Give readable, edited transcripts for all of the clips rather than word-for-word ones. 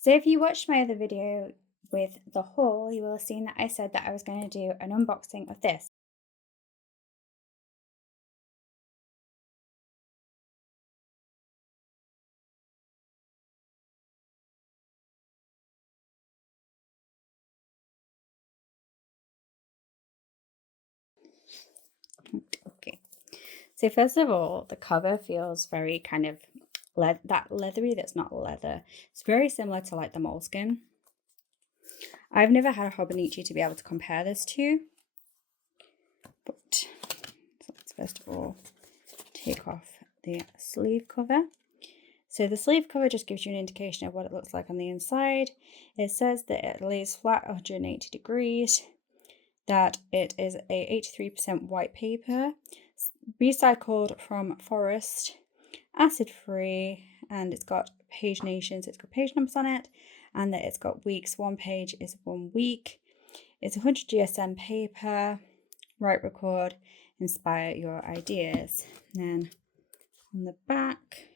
So if you watched my other video with the haul, you will have seen that I said that I was going to do an unboxing of this. Okay, so first of all, the cover feels very kind of that leathery that's not leather. It's very similar to like the moleskin. I've never had a Hobonichi to be able to compare this to, but so let's first of all take off the sleeve cover. So the sleeve cover just gives you an indication of what it looks like on the inside. It says that it lays flat 180 degrees, that it is a 83% white paper, recycled from forest, acid-free, and it's got paginations, it's got page numbers on it, and that it's got weeks. One page is 1 week. It's 100 GSM paper. Write, record, inspire your ideas. And then on the back,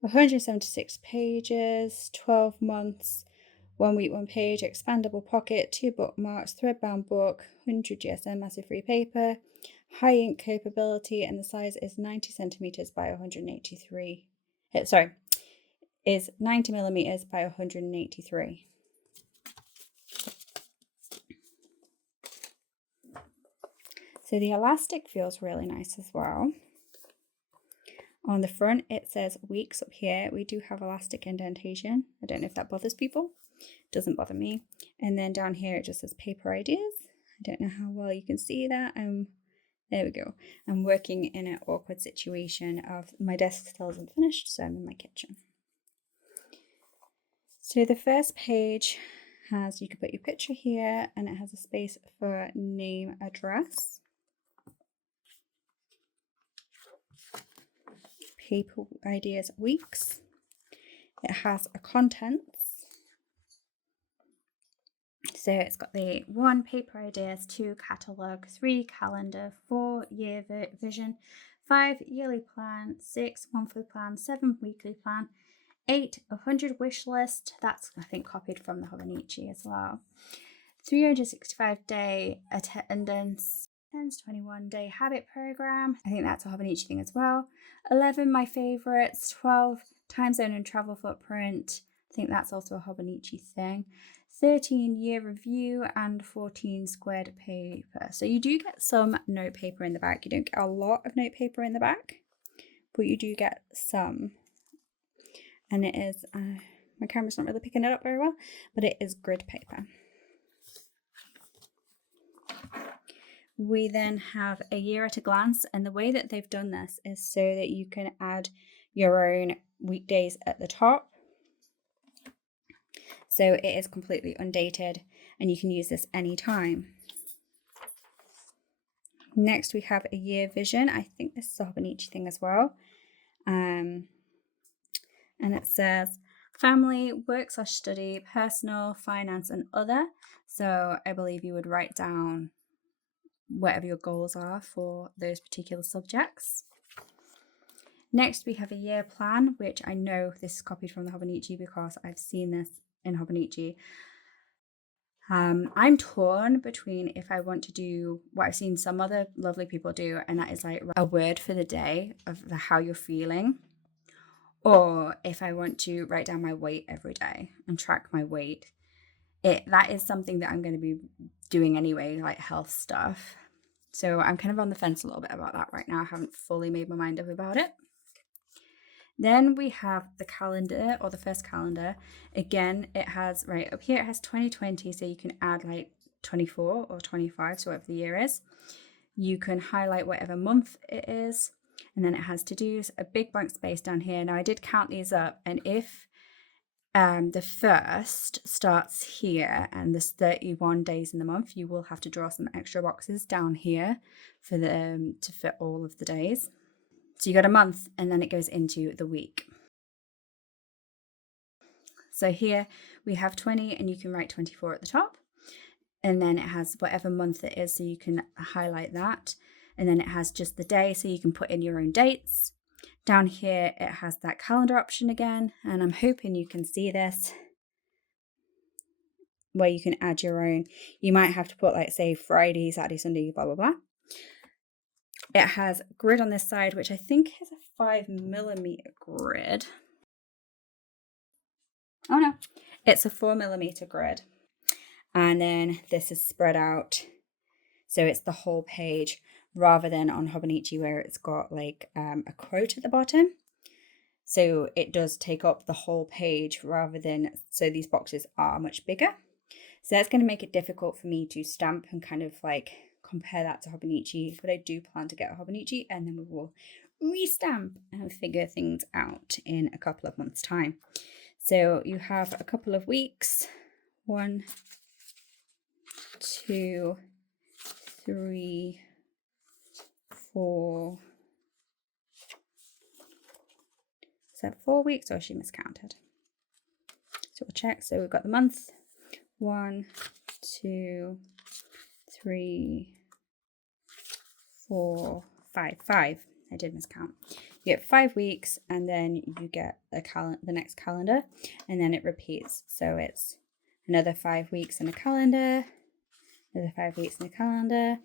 176 pages, 12 months, 1 week, 1 page, expandable pocket, 2 bookmarks, thread-bound book, 100 GSM massive free paper, high ink capability, and the size is 90 centimeters by 183. Is 90 millimeters by 183. So the elastic feels really nice as well. On the front, it says weeks up here. We do have elastic indentation. I don't know if that bothers people. It doesn't bother me. And then down here, it just says paper ideas. I don't know how well you can see that. There we go. I'm working in an awkward situation of my desk still isn't finished, so I'm in my kitchen. So the first page has, you can put your picture here, and it has a space for name, address. Paper Ideas Weeks. It has a contents. So it's got the 1 paper ideas, 2 catalogue, 3 calendar, 4 year vision, 5 yearly plan, 6 monthly plan, 7 weekly plan, 8 100 wish list. That's I think copied from the Hobonichi as well. 365-day attendance. 21-day habit program. I think that's a Hobonichi thing as well. 11 my favorites. 12 time zone and travel footprint. I think that's also a Hobonichi thing. 13 year review and 14 squared paper. So you do get some note paper in the back. You don't get a lot of note paper in the back, but you do get some. And it is, my camera's not really picking it up very well, but it is grid paper. We then have a year at a glance, and the way that they've done this is so that you can add your own weekdays at the top. So it is completely undated, and you can use this anytime. Next, we have a year vision. I think this is a Hobonichi thing as well. And it says family, work/study, personal, finance, and other. So I believe you would write down whatever your goals are for those particular subjects. Next, we have a year plan, which I know this is copied from the Hobonichi because I've seen this in Hobonichi. I'm torn between if I want to do what I've seen some other lovely people do, and that is like a word for the day of how you're feeling, or if I want to write down my weight every day and track my weight. That is something that I'm going to be doing anyway, like health stuff. So I'm kind of on the fence a little bit about that right now. I haven't fully made my mind up about it. Then we have the calendar, or the first calendar. Again, it has, right up here, it has 2020, so you can add like 24 or 25, so whatever the year is. You can highlight whatever month it is, and then it has to-dos, a big blank space down here. Now I did count these up, and if the first starts here and there's 31 days in the month, you will have to draw some extra boxes down here for them to fit all of the days. So you got a month, and then it goes into the week. So here we have 20, and you can write 24 at the top, and then it has whatever month it is, so you can highlight that, and then it has just the day, so you can put in your own dates. Down here, it has that calendar option again, and I'm hoping you can see this, where you can add your own. You might have to put, like, say, Friday, Saturday, Sunday, blah, blah, blah. It has grid on this side, which I think is a 5mm grid. Oh no, it's a 4mm grid. And then this is spread out, so it's the whole page, rather than on Hobonichi where it's got like a quote at the bottom. So it does take up the whole page rather than, so these boxes are much bigger. So that's going to make it difficult for me to stamp and kind of like compare that to Hobonichi. But I do plan to get a Hobonichi, and then we will restamp and figure things out in a couple of months' time. So you have a couple of weeks. 1, 2, 3, 4. Is that 4 weeks, or she miscounted? So we'll check. So we've got the month. 1, 2, 3, 4, 5. 5. I did miscount. You get 5 weeks, and then you get the next calendar, and then it repeats. So it's another 5 weeks in a calendar, another 5 weeks in a calendar.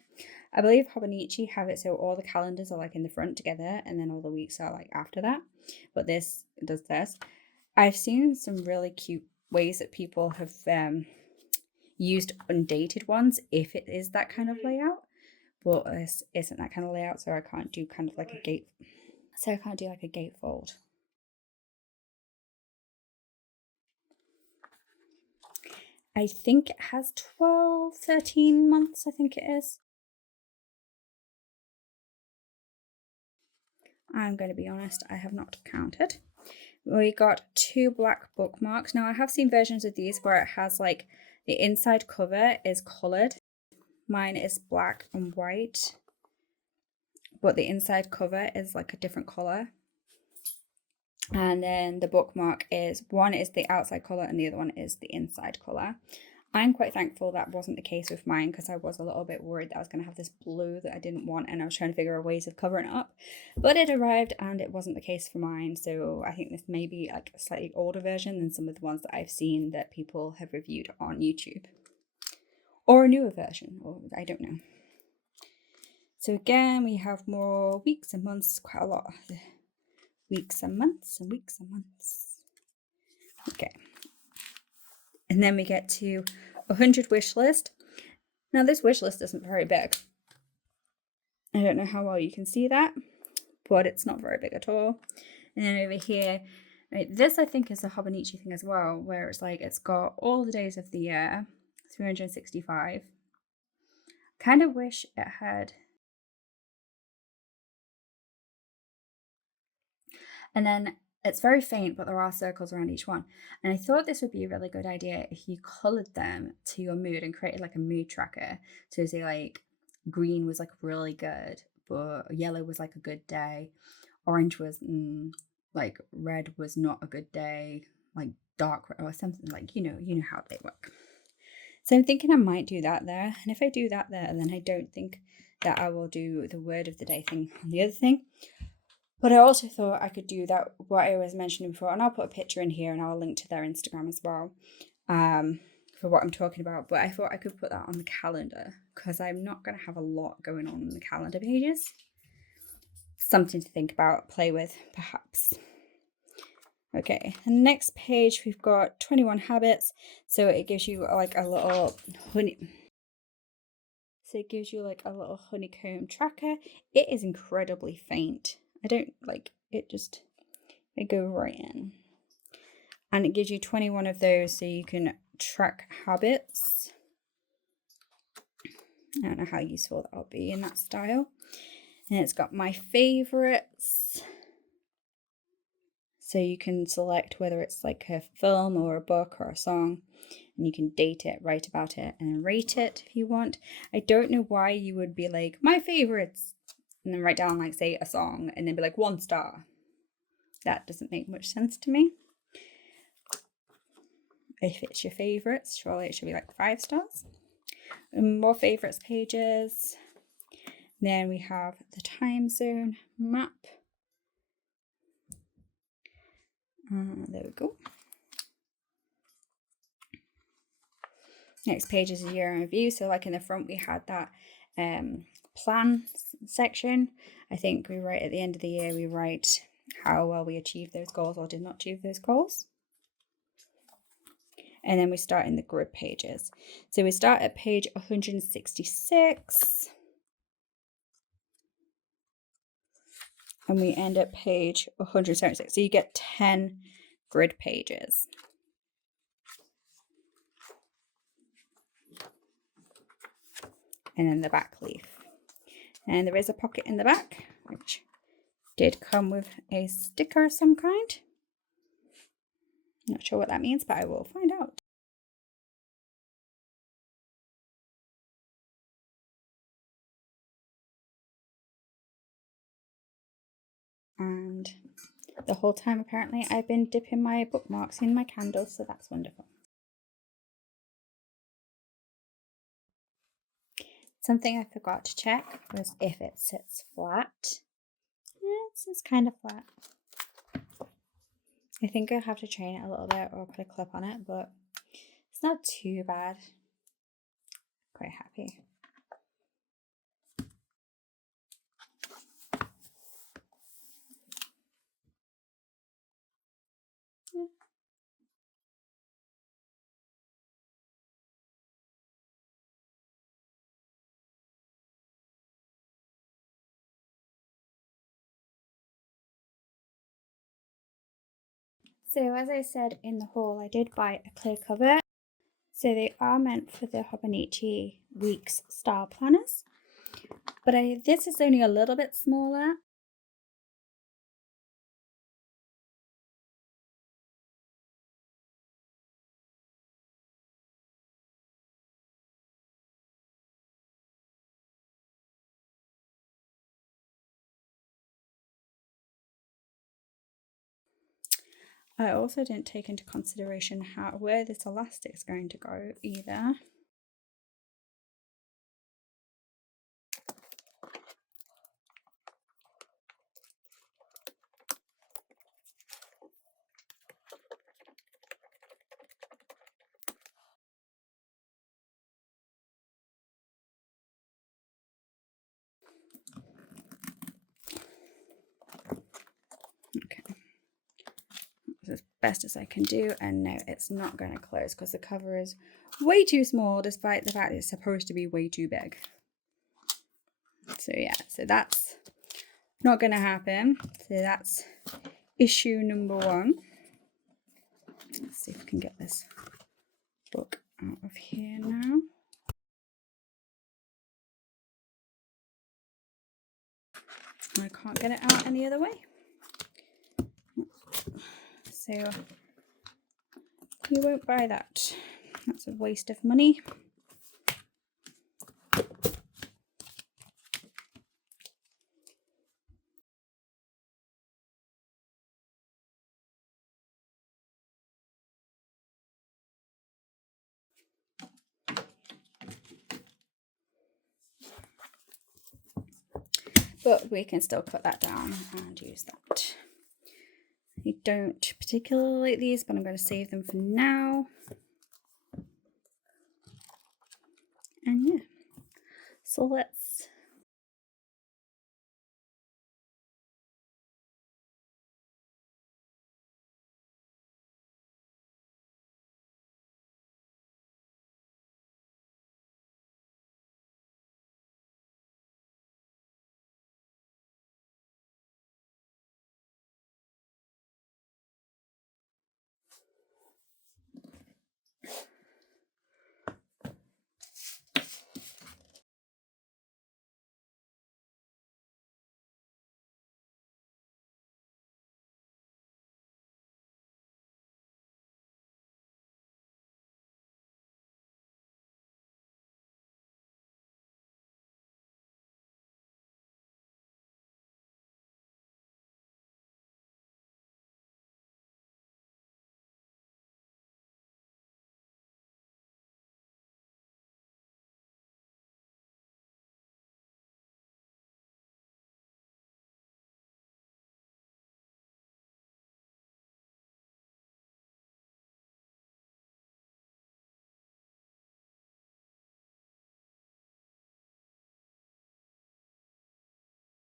I believe Hobonichi have it so all the calendars are like in the front together, and then all the weeks are like after that. But this does this. I've seen some really cute ways that people have used undated ones if it is that kind of layout. But this isn't that kind of layout, so I can't do kind of like a gate. So I can't do like a gatefold. I think it has 12, 13 months, I think it is. I'm going to be honest, I have not counted. We got 2 black bookmarks. Now I have seen versions of these where it has like the inside cover is coloured. Mine is black and white, but the inside cover is like a different colour. And then the bookmark is, one is the outside colour and the other one is the inside colour. I'm quite thankful that wasn't the case with mine, because I was a little bit worried that I was going to have this blue that I didn't want, and I was trying to figure out ways of covering it up. But it arrived and it wasn't the case for mine, so I think this may be like a slightly older version than some of the ones that I've seen that people have reviewed on YouTube. Or a newer version, or I don't know. So again, we have more weeks and months, quite a lot of the weeks and months and weeks and months. Okay. And then we get to 100 wish list. Now this wish list isn't very big. I don't know how well you can see that, but it's not very big at all. And then over here, right, this I think is a Hobonichi thing as well, where it's like it's got all the days of the year, 365. Kind of wish it had. And then it's very faint, but there are circles around each one. And I thought this would be a really good idea if you colored them to your mood and created like a mood tracker. So say like green was like really good, but yellow was like a good day. Orange was like red was not a good day, like dark or something, like, you know how they work. So I'm thinking I might do that there. And if I do that there, then I don't think that I will do the word of the day thing on the other thing. But I also thought I could do that, what I was mentioning before, and I'll put a picture in here and I'll link to their Instagram as well for what I'm talking about. But I thought I could put that on the calendar, because I'm not going to have a lot going on in the calendar pages. Something to think about, play with, perhaps. Okay, the next page we've got 21 habits. So it gives you like a little honeycomb tracker. It is incredibly faint. I don't like it, just they go right in. And it gives you 21 of those so you can track habits. I don't know how useful that will be in that style. And it's got my favorites. So you can select whether it's like a film or a book or a song, and you can date it, write about it, and rate it if you want. I don't know why you would be like, my favorites, and then write down like, say, a song, and then be like 1 star. That doesn't make much sense to me. If it's your favorites, surely it should be like 5 stars. And more favorites pages. Then we have the time zone map. There we go. Next page is a year in review. So like in the front, we had that plan section. I think we write at the end of the year, we write how well we achieved those goals or did not achieve those goals. And then we start in the grid pages. So we start at page 166. And we end at page 176. So you get 10 grid pages. And then the back leaf. And there is a pocket in the back, which did come with a sticker of some kind. Not sure what that means, but I will find out. And the whole time, apparently, I've been dipping my bookmarks in my candles, so that's wonderful. Something I forgot to check was if it sits flat. Yeah, it sits kind of flat. I think I'll have to train it a little bit or put a clip on it, but it's not too bad. Quite happy. Yeah. So as I said in the haul, I did buy a clear cover. So they are meant for the Hobonichi Weeks style planners. But this is only a little bit smaller. I also didn't take into consideration where this elastic is going to go either. Okay. As best as I can do, and no, it's not going to close because the cover is way too small despite the fact it's supposed to be way too big. So yeah, so that's not going to happen. So that's issue number 1. Let's see if we can get this book out of here now. I can't get it out any other way. So you won't buy that. That's a waste of money. But we can still cut that down and use that. I don't particularly like these, but I'm going to save them for now. And yeah, so let's